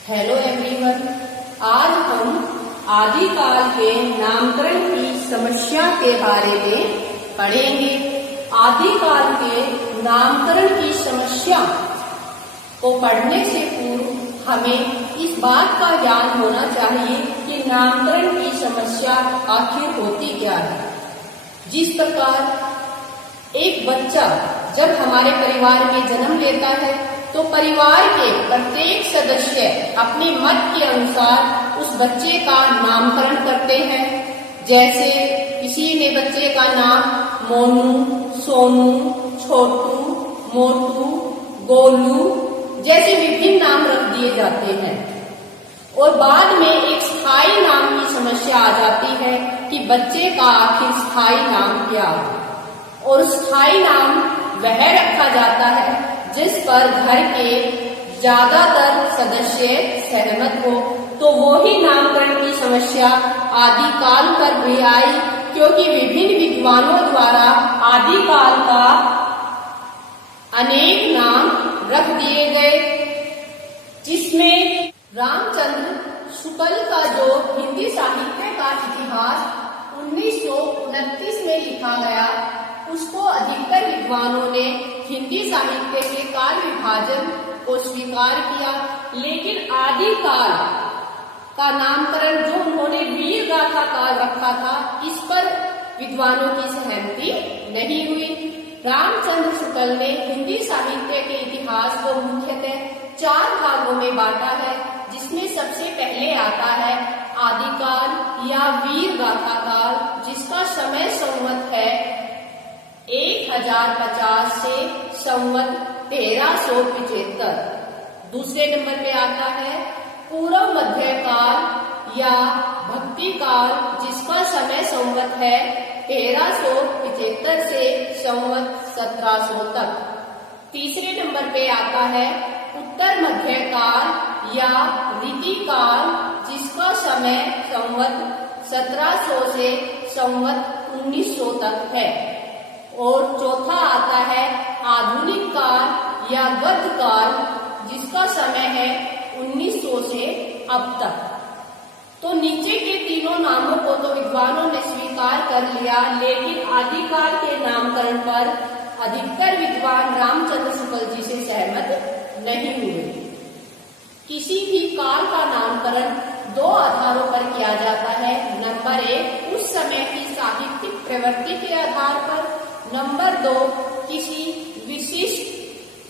Hello everyone, आज हम आदिकाल के नामकरण की समस्या के बारे में पढ़ेंगे। आदिकाल के नामकरण की समस्या को पढ़ने से पूर्व हमें इस बात का ज्ञान होना चाहिए कि नामकरण की समस्या आखिर होती क्या है। जिस प्रकार एक बच्चा जब हमारे परिवार में जन्म लेता है तो परिवार के प्रत्येक सदस्य अपने मत के अनुसार उस बच्चे का नामकरण करते हैं। जैसे किसी ने बच्चे का नाम मोनू, सोनू, छोटू, मोटू, गोलू जैसे विभिन्न नाम रख दिए जाते हैं और बाद में एक स्थायी नाम की समस्या आ जाती है कि बच्चे का आखिर स्थायी नाम क्या है। और स्थायी नाम वह रखा जाता है जिस पर घर के ज्यादातर सदस्य सहमत हो। तो वो ही नामकरण की समस्या आदिकाल पर भी आई, क्योंकि विभिन्न विद्वानों द्वारा आदिकाल का अनेक नाम रख दिए गए, जिसमें रामचंद्र शुक्ल का जो हिंदी साहित्य का इतिहास 1929 में लिखा गया, उसको अधिकतर विद्वानों ने हिंदी साहित्य के काल विभाजन को स्वीकार किया। लेकिन आदिकाल का नामकरण जो उन्होंने वीर गाथा काल रखा था, इस पर विद्वानों की सहमति नहीं हुई। रामचंद्र शुक्ल ने हिंदी साहित्य के इतिहास को मुख्यतः 4 भागों में बांटा है, जिसमें सबसे पहले आता है आदिकाल या वीर गाथा काल, जिसका समय संवत है 1050 से संवत 1375। दूसरे नंबर पे आता है पूर्व मध्य काल या भक्ति काल, जिसका समय संवत है 1375 से संवत 1700 तक। तीसरे नंबर पे आता है उत्तर मध्य काल या रीति काल, जिसका समय संवत 1700 से संवत 1900 तक है। और चौथा आता है आधुनिक काल या गद्य काल, जिसका समय है 1900 से अब तक। तो नीचे के तीनों नामों को तो विद्वानों ने स्वीकार कर लिया, लेकिन आदिकाल के नामकरण पर अधिकतर विद्वान रामचंद्र शुक्ल जी से सहमत नहीं हुए। किसी भी काल का नामकरण 2 आधारों पर किया जाता है। नंबर 1 उस समय की साहित्यिक प्रवृत्ति के आधार पर, नंबर 2 किसी विशिष्ट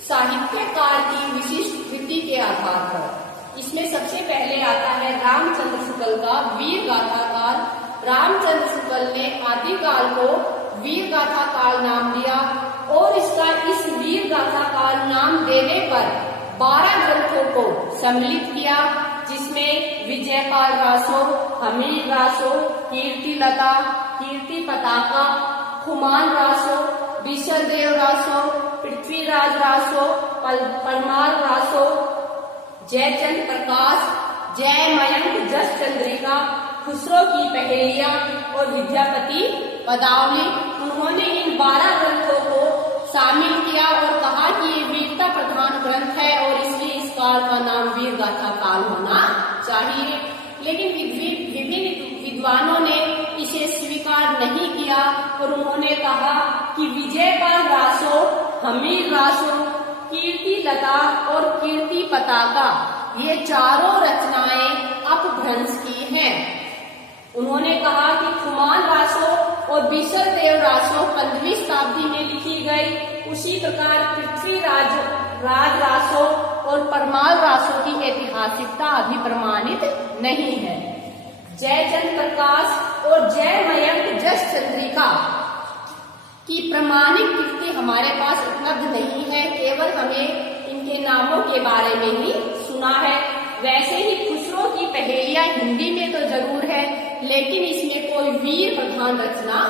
साहित्यकार की विशिष्ट कृति के आधार पर। इसमें सबसे पहले आता है रामचंद्र शुक्ल का वीर गाथा काल। रामचंद्र शुक्ल ने आदिकाल को वीर गाथा काल नाम दिया और इस वीर गाथा काल नाम देने पर 12 ग्रंथों को सम्मिलित किया, जिसमें विजयपाल रासो, हमीर रासो, कीर्ति लता, कीर्ति पताका, खुमान रासो, विशलदेव रासो, पृथ्वीराज रासो, परमार रासो, जयचंद प्रकाश, जय मयंक, जस चंद्रिका, खुसरो की पहेलियां और विद्यापति पदावली। उन्होंने इन 12 ग्रंथों को शामिल किया और कहा कि ये वीरता प्रधान ग्रंथ है और इसलिए इस काल का नाम वीर गाथा काल होना चाहिए। लेकिन विभिन्न विद्वानों ने इसे स्वीकार नहीं किया और उन्होंने कहा कि विजयपाल रासो, हमीर रासो, कीर्ति लता और कीर्ति पताका ये चारों रचनाएं अपभ्रंश की हैं। उन्होंने कहा कि खुमान रासो और विशलदेव रासो 15वीं शताब्दी में लिखी गई। उसी प्रकार पृथ्वीराज रासो और परमार रासो की ऐतिहासिकता अभी प्रमाणित नहीं है। जयचंद प्रकाश और जय मयंक, जस चंद्रिका की प्रमाणिक कृति हमारे पास उपलब्ध नहीं है, केवल हमें इनके नामों के बारे में ही सुना है। वैसे ही खुसरो की पहेलियां हिंदी में तो जरूर है, लेकिन इसमें कोई वीर प्रधान रचना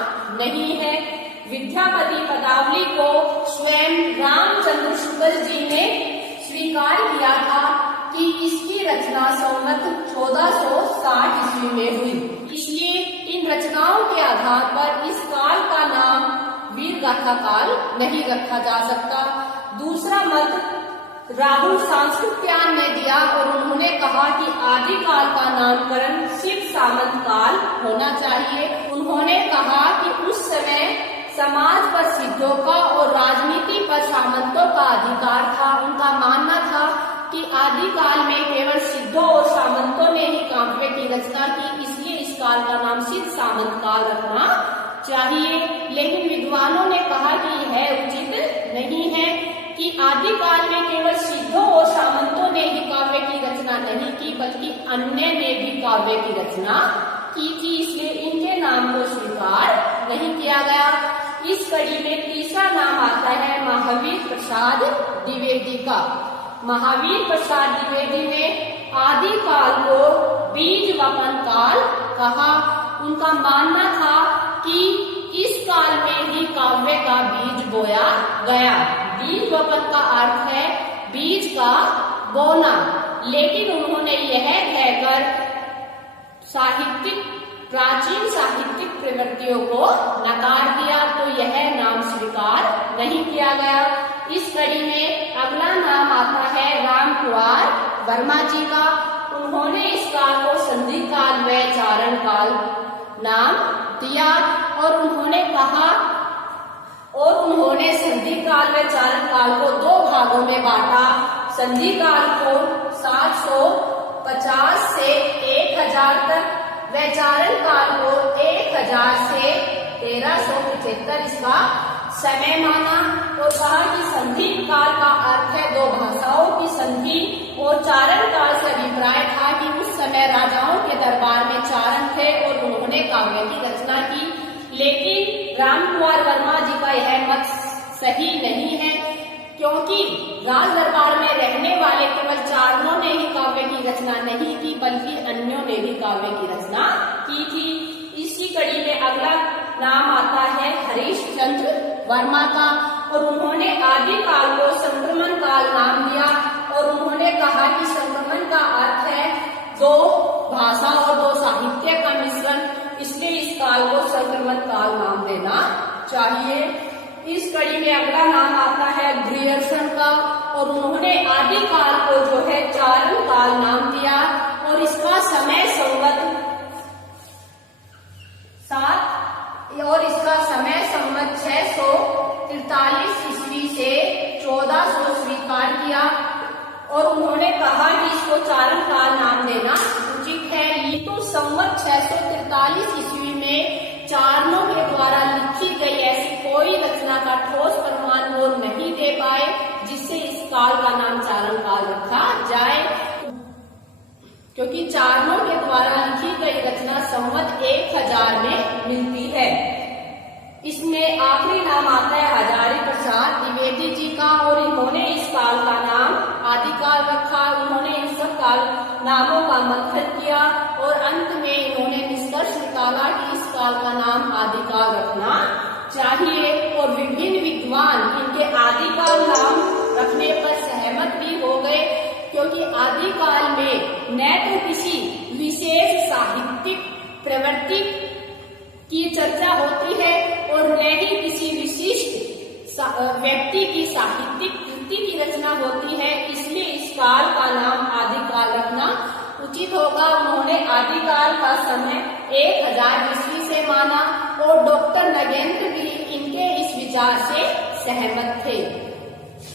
नहीं है। विद्यापति पदावली को स्वयं रामचंद्र शुक्ल जी ने स्वीकार किया था कि इसकी रचना संवत 1460 ईस्वी में हुई। इसलिए इन रचनाओं के आधार पर इस काल का नाम वीर गाथा काल नहीं रखा जा सकता। दूसरा मत राहुल सांस्कृत्यायन ने दिया और उन्होंने कहा कि आदिकाल का नामकरण सिद्ध सामंत काल होना चाहिए। उन्होंने कहा कि उस समय समाज पर सिद्धों का और राजनीति पर सामंतों का अधिकार था। उनका मानना था कि आदिकाल में केवल सिद्धों और सामंतों ने ही काव्य की रचना की, इसलिए इस काल का नाम सिद्ध सामंत काल रखना चाहिए। लेकिन विद्वानों ने कहा कि यह उचित नहीं है कि आदिकाल में केवल सिद्धों और सामंतों ने ही काव्य की रचना नहीं की, बल्कि अन्य ने भी काव्य की रचना की थी, इसलिए इनके नाम को स्वीकार नहीं किया गया। इस कड़ी में तीसरा नाम आता है महावीर प्रसाद द्विवेदी का। महावीर प्रसाद द्विवेदी ने आदिकाल को बीज वपन काल कहा। उनका मानना था कि इस काल में ही काव्य का बीज बोया गया। बीज वपन का अर्थ है बीज का बोना, लेकिन उन्होंने यह कहकर प्राचीन साहित्यिक प्रवृत्तियों को नकार दिया, तो यह नाम स्वीकार नहीं किया गया। इस कड़ी में अगला नाम आता है राम कुमार वर्मा जी का। उन्होंने इस काल को संधि काल व चारण काल नाम दिया और उन्होंने कहा और उन्होंने संधि काल व चारण काल को दो भागों में बांटा। संधि काल को 750 से 1000 तक व चारण काल को 1000 से 1375 इसका समय माना और कहा कि संधि काल का अर्थ है दो भाषाओं की संधि, और चारण काल से अभिप्राय था कि उस समय राजाओं के दरबार में चारण थे और उन्होंने काव्य की रचना की। लेकिन राम कुमार वर्मा जी का यह मत सही नहीं है, क्योंकि राज दरबार में रहने वाले केवल चारणों ने ही काव्य की रचना नहीं की, बल्कि अन्यों ने भी काव्य की रचना की थी। इसी कड़ी में अगला नाम आता है हरीशचंद्र वर्मा का और उन्होंने आदिकाल को संक्रमण काल नाम दिया और उन्होंने कहा कि संक्रमण का अर्थ है दो भाषा और दो साहित्य का मिश्रण, इसलिए इस काल को संक्रमण काल नाम देना चाहिए। इस कड़ी में अगला नाम आता है ग्रियर्सन का और उन्होंने आदिकाल को जो है चारण काल नाम दिया और इसका समय संवत 643 ईस्वी से 1400 स्वीकार किया और उन्होंने कहा कि इसको चारण काल नाम देना उचित है। ये तो संवत 643 ईस्वी में चारणों के द्वारा लिखी गई ऐसी कोई रचना का ठोस प्रमाण वो नहीं दे पाए जिससे इस काल का नाम चारण काल रखा जाए, क्योंकि चारणों के द्वारा लिखी गई रचना संवत 1000 में मिलती है। इसमें आखिरी नाम आता है हजारी प्रसाद द्विवेदी जी का और इन्होंने इस काल का नाम आदिकाल रखा। उन्होंने इन सब काल नामों का मंथन किया और अंत में इन्होंने निष्कर्ष निकाला कि इस काल का नाम आदिकाल रखना चाहिए और विभिन्न विद्वान इनके आदिकाल नाम रखने पर सहमत भी हो गए, क्योंकि आदिकाल में न तो किसी विशेष साहित्यिक प्रवृत्ति की चर्चा होती है और न ही किसी विशिष्ट व्यक्ति की साहित्यिक कृति की रचना होती है, इसलिए इस काल का नाम आदिकाल रखना उचित होगा। उन्होंने आदिकाल का समय 1000 ईस्वी से माना और डॉक्टर नगेंद्र भी इनके इस विचार से सहमत थे।